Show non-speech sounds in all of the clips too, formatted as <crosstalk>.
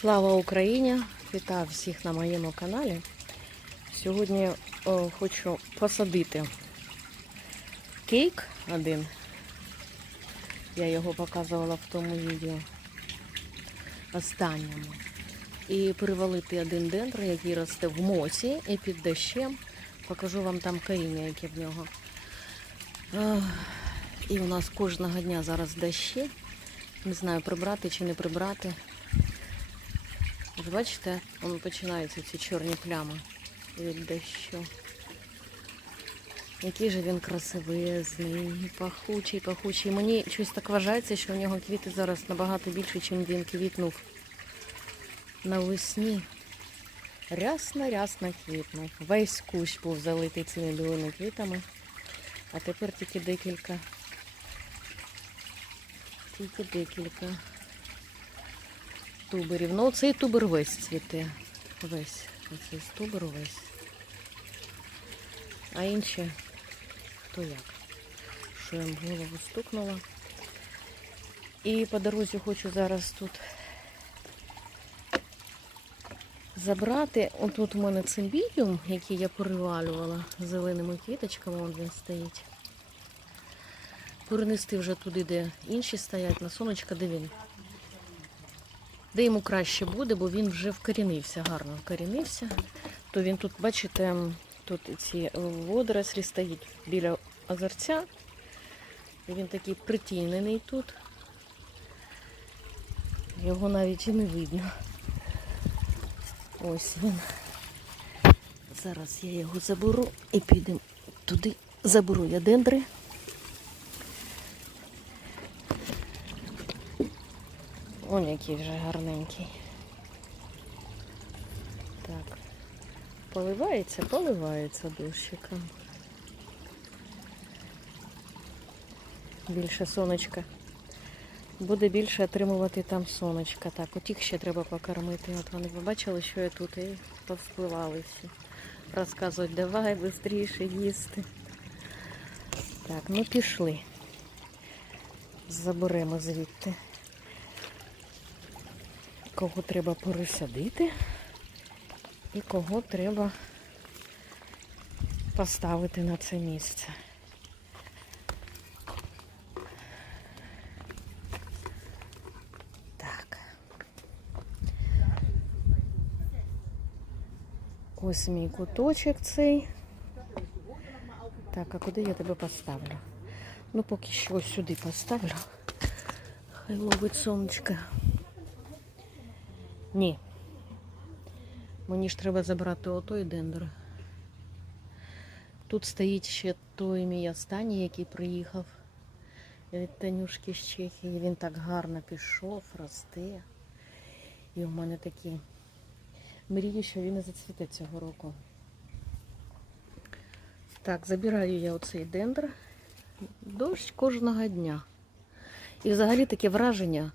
Слава Україні! Вітаю всіх на моєму каналі. Сьогодні о, хочу посадити кейк один. Я його показувала в тому відео останньому. І перевалити один дендр, який росте в мосі і під дощем. Покажу вам там коріння, яке в нього. Ех, І у нас кожного дня зараз дощі. Не знаю, прибрати чи не прибрати. Ви бачите, воно починаються ці чорні плями від дощу. Який же він красивезний, пахучий, пахучий. Мені щось так вважається, що у нього квіти зараз набагато більше, ніж він квітнув навесні. Рясно-рясно квітнув. Весь кущ був залитий цими білими квітами. А тепер тільки декілька. Тільки декілька туберів. Ну, цей тубер весь цвіте. Весь. Оцей тубер весь. А інші хто як. Що в голову стукнуло. І по дорозі хочу зараз тут забрати. Отут у мене цимбідіум, який я перевалювала зеленими квіточками, вон він стоїть. Перенести вже туди, де інші стоять, на сонечко, де він. Де йому краще буде, бо він вже вкорінився, гарно вкорінився. То він тут, бачите, тут ці водорослі стоять біля озерця. І він такий притінений тут. Його навіть і не видно. Ось він. Зараз я його заберу і підемо туди. Заберу я дендри. Он який вже гарненький. Так. Поливається, поливається дощиком. Більше сонечка. Буде більше отримувати там сонечка. Так, от їх ще треба покормити. От вони побачили, що я тут і повспливали всі. Розказують, давай швидше їсти. Так, ну пішли. Заберемо звідти. Кого треба пересадити і кого треба поставити на це місце. Так. Ось мій куточок цей. Так, а куди я тебе поставлю? Ну, поки що сюди поставлю. Хай ловить сонечко. Ні. Мені ж треба забрати отой дендр. Тут стоїть ще той мій останній, який приїхав від Танюшки з Чехії. Він так гарно пішов, росте. І у мене такі мрії, що він і зацвіте цього року. Так, забираю я оцей дендр. Дощ кожного дня. І взагалі таке враження.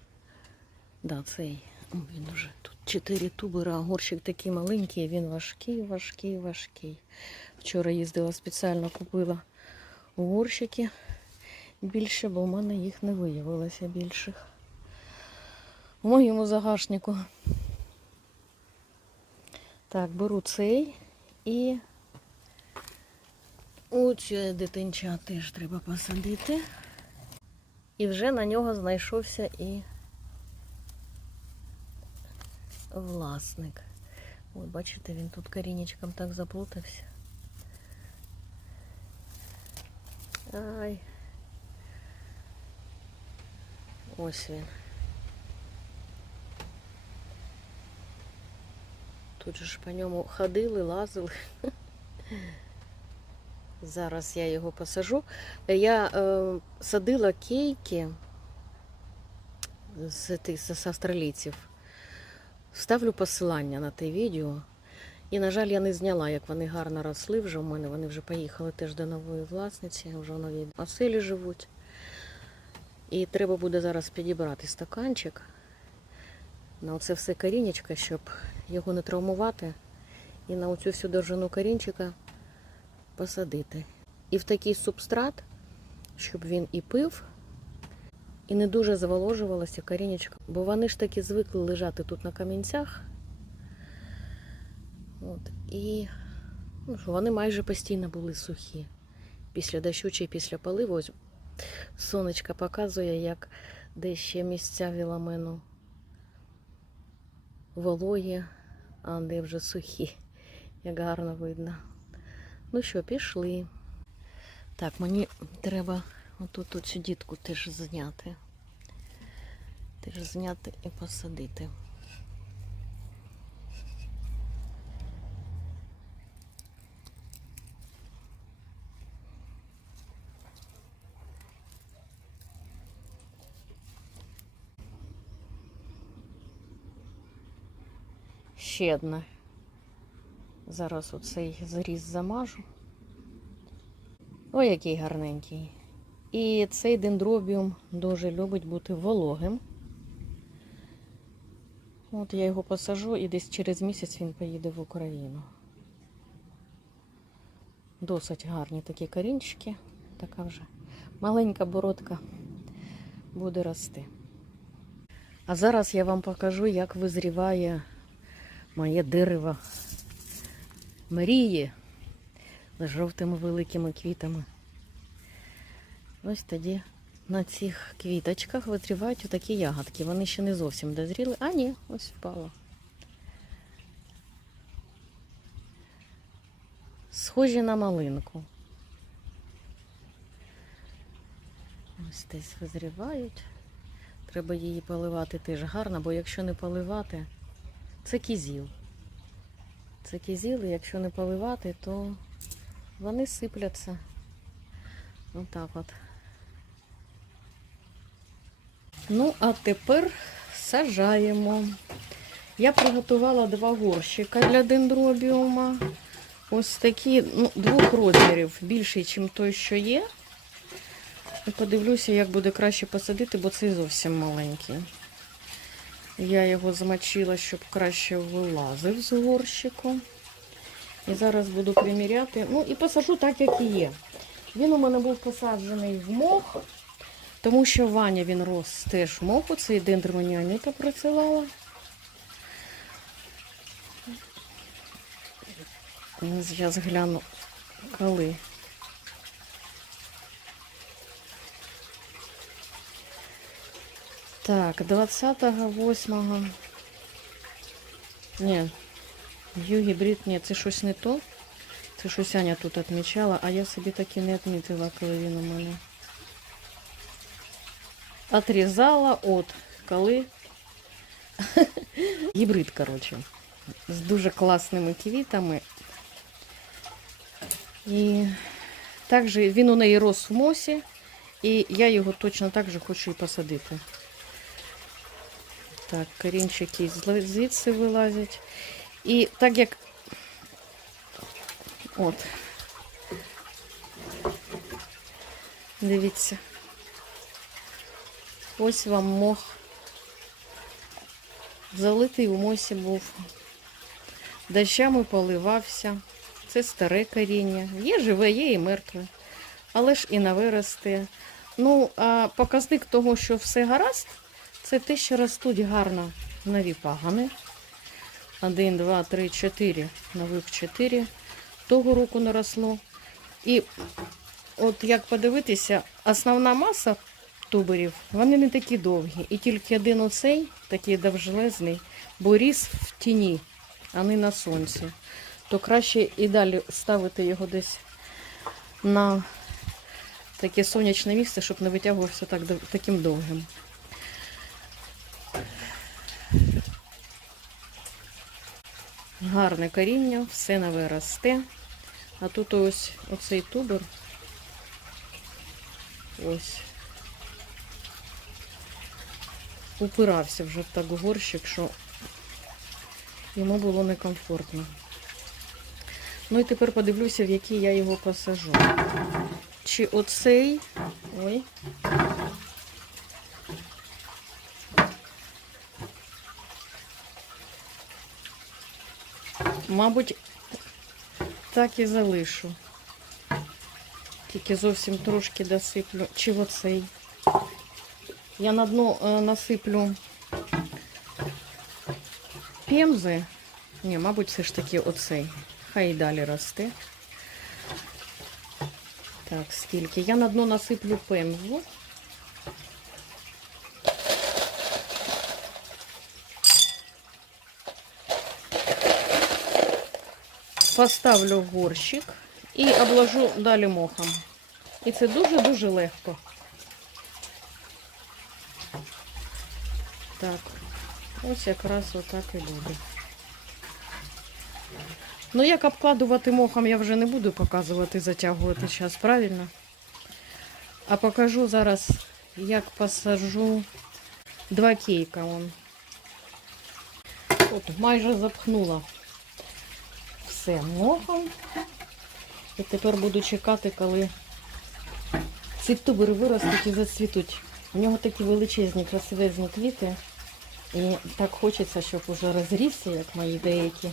Да, цей. Він уже тут чотири тубера, а горщик такий маленький, він важкий, важкий, важкий. Вчора їздила спеціально купила горщики більше, бо в мене їх не виявилося більших. У моєму загашнику. Так, беру цей і оце дитинча теж треба посадити. І вже на нього знайшовся і власник. От бачите, він тут корінечком так заплутався. Ай. Ось він. Тут же ж по ньому ходили, лазили. <laughs> Зараз я його посажу. Я е, садила кейки з, з, з австралійців. Ставлю посилання на те відео. І, на жаль, я не зняла, як вони гарно росли вже у мене. Вони вже поїхали теж до нової власниці, вже в новій оселі живуть. І треба буде зараз підібрати стаканчик на оце все корінечко, щоб його не травмувати. І на оцю всю довжину корінчика посадити. І в такий субстрат, щоб він і пив, і не дуже зволожувалося корінечко, бо вони ж таки звикли лежати тут на камінцях. От, і ну, вони майже постійно були сухі. Після дощу чи після поливу. Ось сонечко показує, як де ще місця віламену вологі, а де вже сухі, як гарно видно. Ну що, пішли. Так, мені треба отут цю дітку теж зняти. Теж зняти і посадити. Ще одна. Зараз оцей заріз замажу. Ой, який гарненький. І цей дендробіум дуже любить бути вологим. От я його посажу і десь через місяць він поїде в Україну. Досить гарні такі корінчики. Така вже маленька бородка буде рости. А зараз я вам покажу, як визріває моє дерево мрії з жовтими великими квітами. Ось тоді на цих квіточках визрівають отакі ягодки. Вони ще не зовсім дозріли. А ні, ось впало. Схожі на малинку. Ось десь визрівають. Треба її поливати теж гарно, бо якщо не поливати, це кізіл. Це кізіл, і якщо не поливати, то вони сипляться. Отак от. Ну, а тепер сажаємо. Я приготувала два горщика для дендробіума. Ось такі, ну, двох розмірів, більший, ніж той, що є. І подивлюся, як буде краще посадити, бо цей зовсім маленький. Я його змочила, щоб краще вилазив з горщику. І зараз буду приміряти. Ну і посажу так, як і є. Він у мене був посаджений в мох, тому що Ваня він рос теж в. Цей дендр мені Аніта присилала. Я згляну, коли. Так, 28-го. Ні, Ю-гібрид, ні, це щось не то. Це щось Аня тут відмічала, а я собі так і не відмітила, коли він у мене. Отрізала от коли. <laughs> Гібрид, коротше. З дуже класними квітами. І також він у неї рос в мосі, і я його точно так же хочу і посадити. Так, корінчики звідси вилазять. І так як от, дивіться, ось вам мох. Залитий у мосі був. Дощами поливався. Це старе коріння. Є живе, є і мертве. Але ж і нове росте. Ну, а показник того, що все гаразд, це те, що ростуть гарно нові пагани. Один, два, три, чотири. Нових чотири. Того року наросло. І от як подивитися, основна маса туберів, вони не такі довгі. І тільки один оцей, такий довжелезний, бо ріс в тіні, а не на сонці. То краще і далі ставити його десь на таке сонячне місце, щоб не витягувався так, таким довгим. Гарне коріння, все нове росте. А тут ось оцей тубер. Ось. Упирався вже в так горщик, що йому було некомфортно. Ну і тепер подивлюся, в який я його посажу. Чи оцей. Ой. Мабуть, так і залишу. Тільки зовсім трошки досиплю. Чи оцей. Я на дно е, насиплю пемзи. Ні, мабуть, все ж таки оцей. Хай і далі росте. Так, скільки? Я на дно насиплю пемзу. Поставлю горщик і обложу далі мохом. І це дуже-дуже легко. Так, ось якраз отак і буде. Ну, як обкладувати мохом, я вже не буду показувати, затягувати час, правильно? А покажу зараз, як посаджу два кейка. Вон. От, майже запхнула все мохом. І тепер буду чекати, коли ці тубери виростуть і зацвітуть. У нього такі величезні, красивезні квіти. І так хочеться, щоб уже розрісся, як мої деякі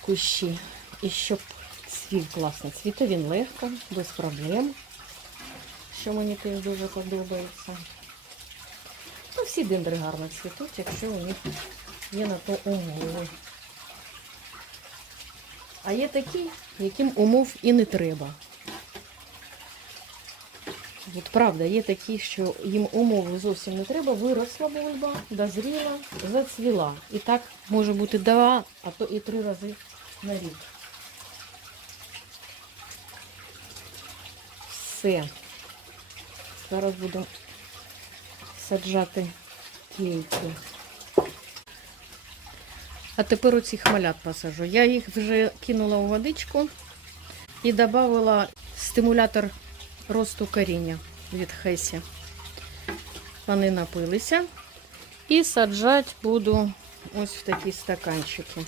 кущі. І щоб цвів класно. Цвіте він легко, без проблем. Що мені теж дуже подобається. Ну, всі дендри гарно цвітуть, якщо у них є на то умови. А є такі, яким умов і не треба. От правда, є такі, що їм умови зовсім не треба. Виросла бульба, дозріла, зацвіла. І так може бути два, а то і три рази на рік. Все. Зараз буду саджати кейки. А тепер оці хмалят посажу. Я їх вже кинула у водичку і додала стимулятор росту коріння від Хесі. Вони напилися. І саджати буду ось в такі стаканчики.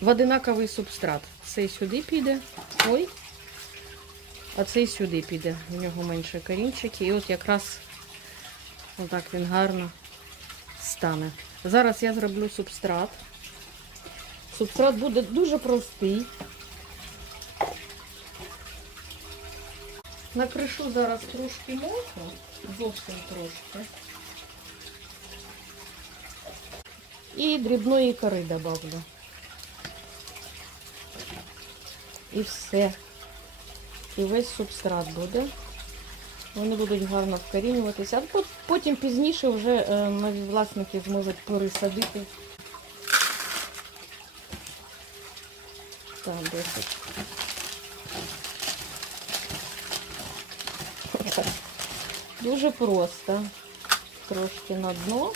В одинаковий субстрат. Цей сюди піде. Ой. А цей сюди піде. У нього менше корінчики. І от якраз отак він гарно стане. Зараз я зроблю субстрат. Субстрат буде дуже простий. Накришу зараз трошки моху, зовсім трошки. І дрібної кори добавлю. І все. І весь субстрат буде. Вони будуть гарно вкорінюватися. А потім пізніше вже е, нові власники зможуть пересадити. Так, досить. Дуже просто. Трошки на дно.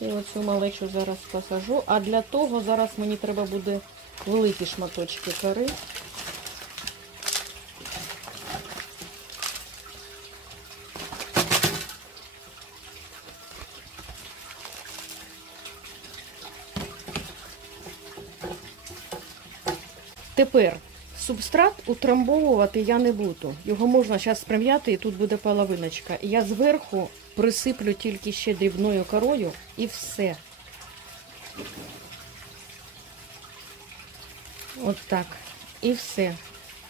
І оцю малечу зараз посажу. А для того зараз мені треба буде великі шматочки кори. Тепер субстрат утрамбовувати я не буду. Його можна зараз прим'яти і тут буде половиночка. І я зверху присиплю тільки ще дрібною корою і все. От так. І все.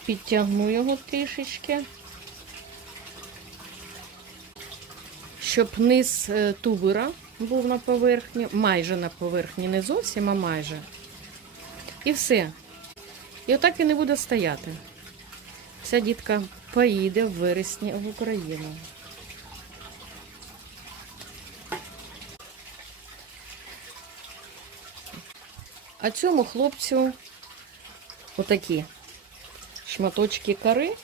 Підтягну його трішечки. Щоб низ е, тубера був на поверхні, майже на поверхні, не зовсім, а майже. І все. І отак він і буде стояти. Ця дітка поїде в вересні в Україну. А цьому хлопцю отакі шматочки кори.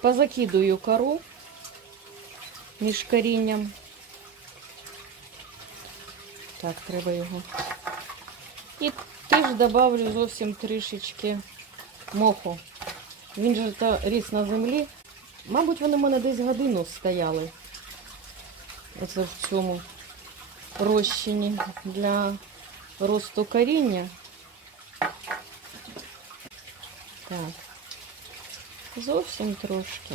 Позакидую кору між корінням. Так, треба його. І теж добавлю зовсім трішечки моху. Він же та ріс на землі. Мабуть, вони в мене десь годину стояли. Оце в цьому розчині для росту коріння. Так. Зовсім трошки.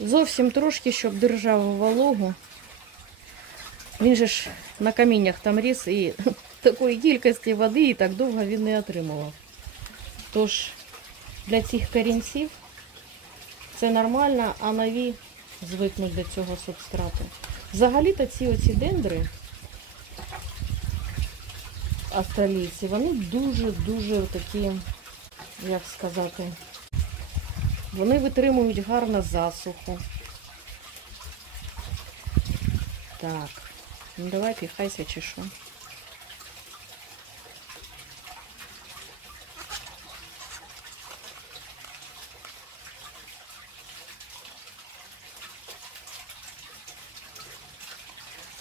Зовсім трошки, щоб держав вологу. Він же ж на каміннях там ріс і <laughs> такої кількості води і так довго він не отримував. Тож для цих корінців це нормально, а нові звикнуть до цього субстрату. Взагалі-то ці оці дендри австралійці, вони дуже-дуже такі, як сказати, вони витримують гарно засуху. Так, ну давай піхайся чи що.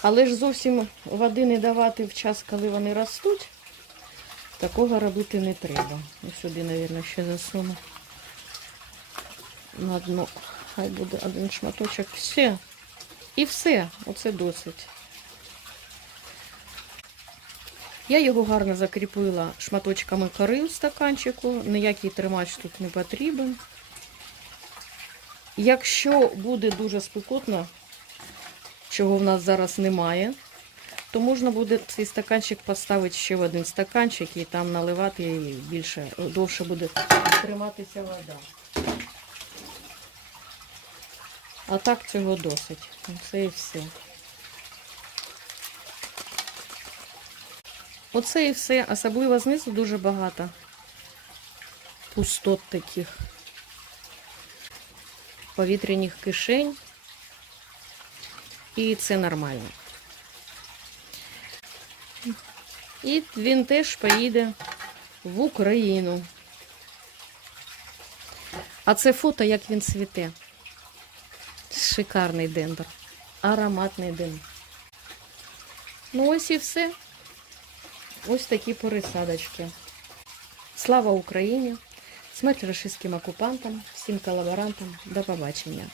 Але ж зовсім води не давати в час, коли вони ростуть. Такого робити не треба. Ось сюди, мабуть, ще засуну. На дно. Хай буде один шматочок. Все. І все. Оце досить. Я його гарно закріпила шматочками кори у стаканчику. Ніякий тримач тут не потрібен. Якщо буде дуже спекотно, чого в нас зараз немає, то можна буде цей стаканчик поставити ще в один стаканчик і там наливати і більше, довше буде триматися вода. А так цього досить. Це і все. Оце і все. Особливо знизу дуже багато пустот таких повітряних кишень. І це нормально. І він теж поїде в Україну. А це фото, як він цвіте. Шикарний дендр. Ароматний дим. Ну ось і все. Ось такі пересадочки. Слава Україні! Смерть рашистським окупантам, всім колаборантам. До побачення.